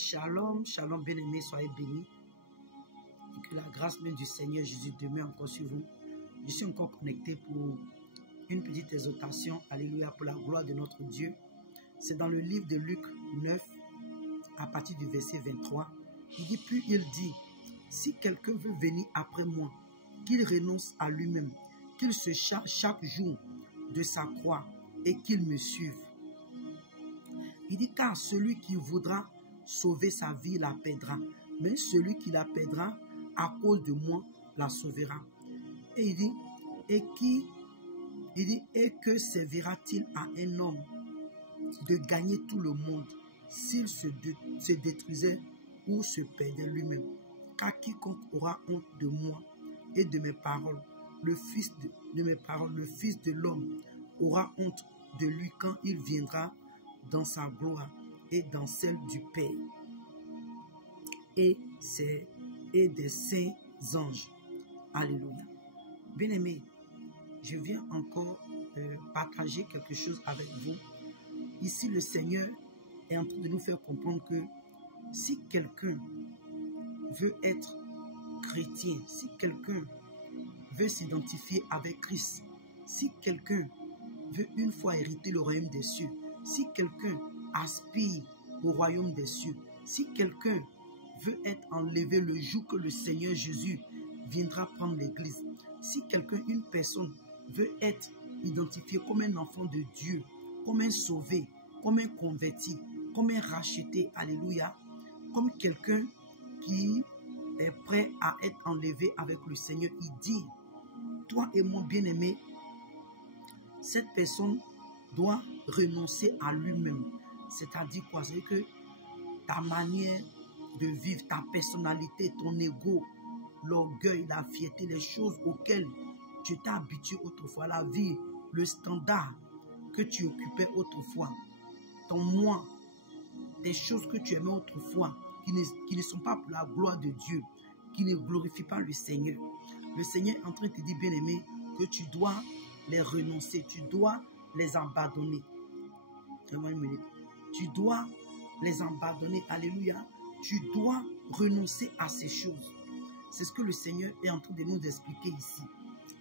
Shalom, shalom, bien-aimés, soyez bénis. Et que la grâce même du Seigneur Jésus demeure encore sur vous. Je suis encore connecté pour une petite exhortation, alléluia, pour la gloire de notre Dieu. C'est dans le livre de Luc 9, à partir du verset 23. Il dit, puis il dit, si quelqu'un veut venir après moi, qu'il renonce à lui-même, qu'il se charge chaque jour de sa croix et qu'il me suive. Il dit, car celui qui voudra sauver sa vie la perdra, mais celui qui la perdra à cause de moi la sauvera. Et il dit, et que servira-t-il à un homme de gagner tout le monde s'il se détruisait ou se perdait lui-même? Car quiconque aura honte de moi et de mes paroles, le Fils de l'homme aura honte de lui quand il viendra dans sa gloire et dans celle du Père et des saints anges. Alléluia. Bien-aimés, je viens encore partager quelque chose avec vous. Ici, le Seigneur est en train de nous faire comprendre que si quelqu'un veut être chrétien, si quelqu'un veut s'identifier avec Christ, si quelqu'un veut une fois hériter le royaume des cieux, si quelqu'un aspire au royaume des cieux, si quelqu'un veut être enlevé le jour que le Seigneur Jésus viendra prendre l'église, si quelqu'un, une personne veut être identifié comme un enfant de Dieu, comme un sauvé, comme un converti, comme un racheté, alléluia, comme quelqu'un qui est prêt à être enlevé avec le Seigneur, il dit, toi et moi bien-aimé, cette personne doit renoncer à lui-même. C'est-à-dire quoi? C'est que ta manière de vivre, ta personnalité, ton ego, l'orgueil, la fierté, les choses auxquelles tu t'es habitué autrefois, la vie, le standard que tu occupais autrefois, ton moi, des choses que tu aimais autrefois, qui ne sont pas pour la gloire de Dieu, qui ne glorifient pas le Seigneur. Le Seigneur est en train de te dire, bien-aimé, que tu dois les renoncer, tu dois les abandonner. Fais-moi une minute. Tu dois les abandonner, alléluia. Tu dois renoncer à ces choses. C'est ce que le Seigneur est en train de nous expliquer ici.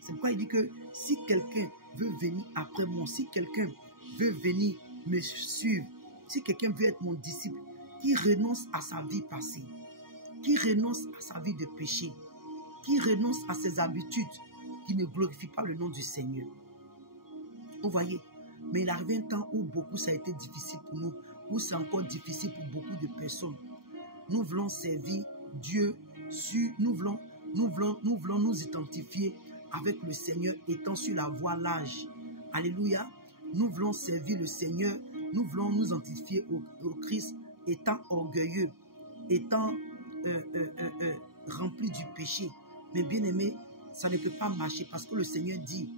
C'est pourquoi il dit que si quelqu'un veut venir après moi, si quelqu'un veut venir me suivre, si quelqu'un veut être mon disciple, qui renonce à sa vie passée, qui renonce à sa vie de péché, qui renonce à ses habitudes, qui ne glorifie pas le nom du Seigneur. Vous voyez, mais il arrive un temps où beaucoup ça a été difficile pour nous, où c'est encore difficile pour beaucoup de personnes. Nous voulons servir Dieu, nous voulons nous identifier avec le Seigneur étant sur la voie large. Alléluia. Nous voulons servir le Seigneur, nous voulons nous identifier au Christ étant orgueilleux, étant rempli du péché. Mais bien aimé, ça ne peut pas marcher parce que le Seigneur dit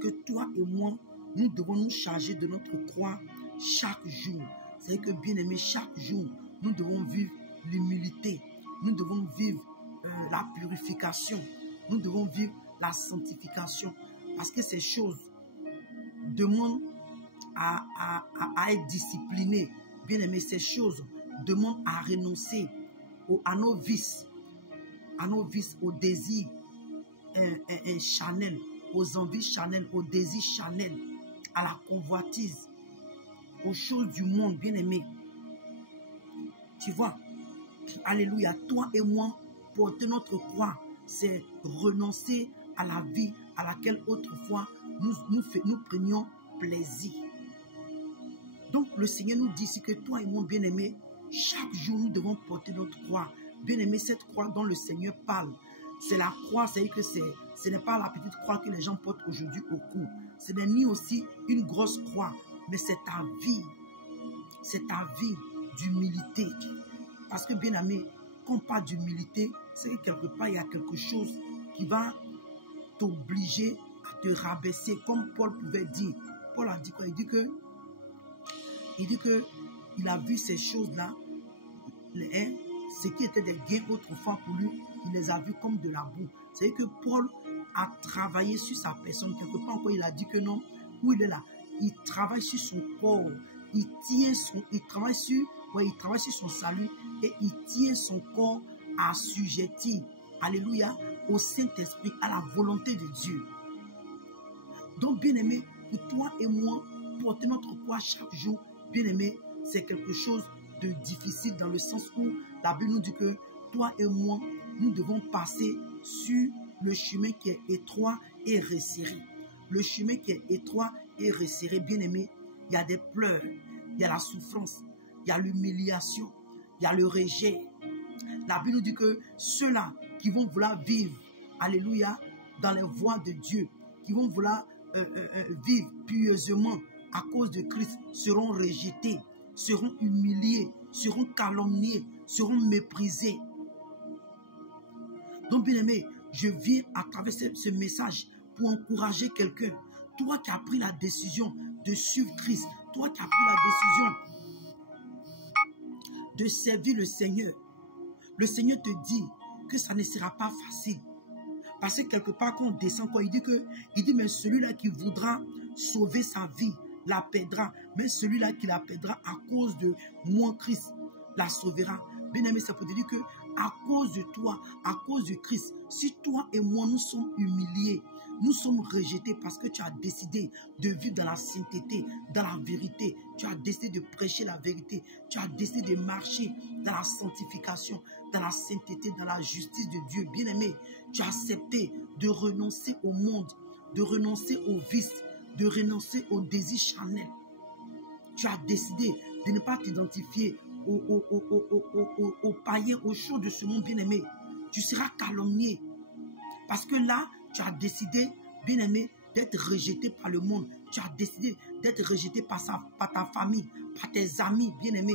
que toi et moi, nous devons nous charger de notre croix chaque jour. C'est-à-dire que bien aimé, chaque jour, nous devons vivre l'humilité, nous devons vivre la purification, nous devons vivre la sanctification. Parce que ces choses demandent à être disciplinés. Bien aimé, ces choses demandent à renoncer à nos vices, aux désirs charnels, aux envies charnelles, aux désirs charnels, à la convoitise, aux choses du monde, bien aimé. Tu vois, alléluia, toi et moi, porter notre croix, c'est renoncer à la vie à laquelle autrefois nous prenions plaisir. Donc le Seigneur nous dit ici que toi et moi, bien aimé, chaque jour nous devons porter notre croix. Bien aimé, cette croix dont le Seigneur parle, c'est la croix, c'est-à-dire que ce n'est pas la petite croix que les gens portent aujourd'hui au cou. Ce n'est ni aussi une grosse croix, mais c'est ta vie. C'est ta vie d'humilité. Parce que bien aimé, quand on parle d'humilité, c'est que quelque part, il y a quelque chose qui va t'obliger à te rabaisser, comme Paul pouvait dire. Paul a dit quoi? Il dit que il a vu ces choses-là, ce qui était des gains autrefois pour lui, il les a vus comme de la boue. C'est-à-dire que Paul a travaillé sur sa personne. Quelque part encore, il a dit que non, où il est là, il travaille sur son corps, il travaille sur Ouais, il travaille sur son salut et il tient son corps assujetti, alléluia, au Saint-Esprit, à la volonté de Dieu. Donc, bien-aimé, pour toi et moi, porter notre poids chaque jour, bien-aimé, c'est quelque chose de difficile dans le sens où la Bible nous dit que toi et moi, nous devons passer sur le chemin qui est étroit et resserré. Le chemin qui est étroit et resserré, bien-aimé, il y a des pleurs, il y a la souffrance, il y a l'humiliation, il y a le rejet. La Bible nous dit que ceux-là qui vont vouloir vivre, alléluia, dans les voies de Dieu, qui vont vouloir vivre pieusement à cause de Christ, seront rejetés, seront humiliés, seront calomniés, seront méprisés. Donc, bien-aimé, je viens à travers ce message pour encourager quelqu'un. Toi qui as pris la décision de suivre Christ, toi qui as pris la décision de servir le Seigneur te dit que ça ne sera pas facile. Parce que quelque part, quand on descend, il dit, mais celui-là qui voudra sauver sa vie, la perdra. Mais celui-là qui la perdra à cause de moi, Christ, la sauvera. Bien-aimé, ça peut te dire que à cause de toi, à cause de Christ, si toi et moi, nous sommes humiliés, nous sommes rejetés parce que tu as décidé de vivre dans la sainteté, dans la vérité. Tu as décidé de prêcher la vérité. Tu as décidé de marcher dans la sanctification, dans la sainteté, dans la justice de Dieu. Bien-aimé, tu as accepté de renoncer au monde, de renoncer aux vices, de renoncer aux désirs charnels. Tu as décidé de ne pas t'identifier aux païens, aux choses de ce monde, bien-aimé. Tu seras calomnié. Parce que là, tu as décidé, bien-aimé, d'être rejeté par le monde. Tu as décidé d'être rejeté par ta famille, par tes amis, bien-aimé.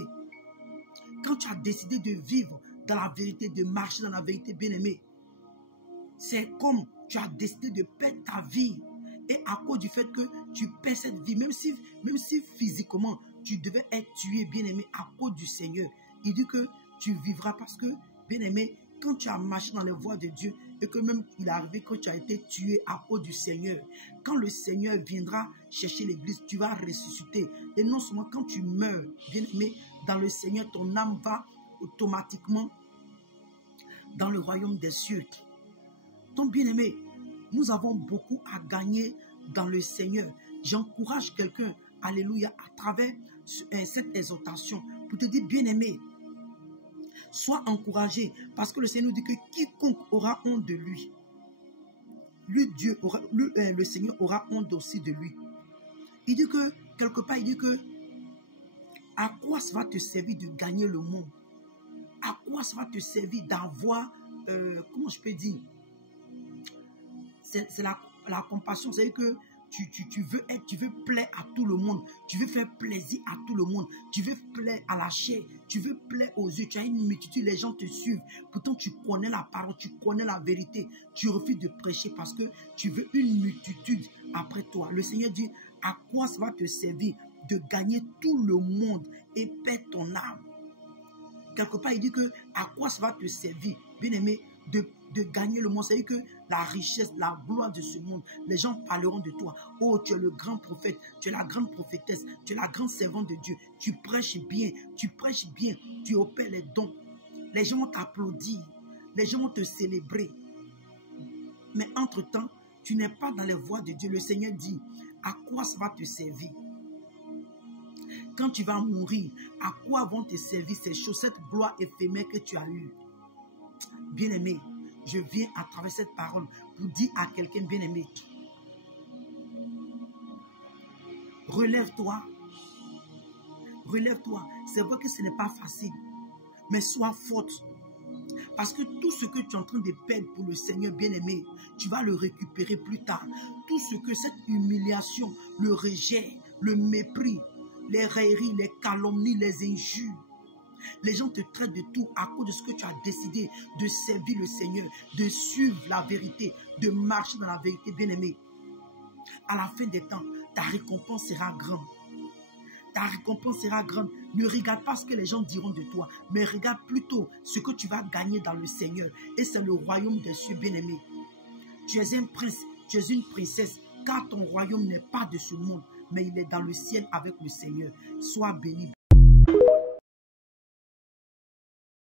Quand tu as décidé de vivre dans la vérité, de marcher dans la vérité, bien-aimé, c'est comme tu as décidé de perdre ta vie. Et à cause du fait que tu perds cette vie, même si physiquement, tu devais être tué, bien-aimé, à cause du Seigneur. Il dit que tu vivras parce que, bien-aimé, quand tu as marché dans les voies de Dieu et que même il est arrivé que tu as été tué à cause du Seigneur, quand le Seigneur viendra chercher l'église, tu vas ressusciter. Et non seulement quand tu meurs, bien-aimé, dans le Seigneur, ton âme va automatiquement dans le royaume des cieux. Donc, bien-aimé, nous avons beaucoup à gagner dans le Seigneur. J'encourage quelqu'un, alléluia, à travers cette exhortation pour te dire, bien-aimé, sois encouragé parce que le Seigneur nous dit que quiconque aura honte de lui, le Seigneur aura honte aussi de lui. Il dit que, quelque part, il dit que à quoi ça va te servir de gagner le monde? À quoi ça va te servir d'avoir, comment je peux dire, c'est la compassion, c'est-à-dire que tu veux plaire à tout le monde, tu veux faire plaisir à tout le monde, tu veux plaire à la chair, tu veux plaire aux yeux, tu as une multitude, les gens te suivent, pourtant tu connais la parole, tu connais la vérité, tu refuses de prêcher parce que tu veux une multitude après toi. Le Seigneur dit, à quoi ça va te servir de gagner tout le monde et perdre ton âme? Quelque part, il dit que à quoi ça va te servir, bien-aimé, de gagner le monde. C'est-à-dire que la richesse, la gloire de ce monde, les gens parleront de toi. Oh, tu es le grand prophète, tu es la grande prophétesse, tu es la grande servante de Dieu. Tu prêches bien, tu opères les dons. Les gens vont t'applaudir, les gens vont te célébrer. Mais entre-temps, tu n'es pas dans les voies de Dieu. Le Seigneur dit, à quoi ça va te servir? Quand tu vas mourir, à quoi vont te servir ces choses, cette gloire éphémère que tu as eue? Bien-aimé, je viens à travers cette parole pour dire à quelqu'un, bien-aimé, relève-toi. Relève-toi. C'est vrai que ce n'est pas facile, mais sois forte. Parce que tout ce que tu es en train de perdre pour le Seigneur, bien-aimé, tu vas le récupérer plus tard. Tout ce que cette humiliation, le rejet, le mépris, les railleries, les calomnies, les injures, les gens te traitent de tout à cause de ce que tu as décidé de servir le Seigneur, de suivre la vérité, de marcher dans la vérité, bien-aimé. À la fin des temps, ta récompense sera grande. Ta récompense sera grande. Ne regarde pas ce que les gens diront de toi, mais regarde plutôt ce que tu vas gagner dans le Seigneur. Et c'est le royaume des cieux, bien-aimé. Tu es un prince, tu es une princesse, car ton royaume n'est pas de ce monde, mais il est dans le ciel avec le Seigneur. Sois béni.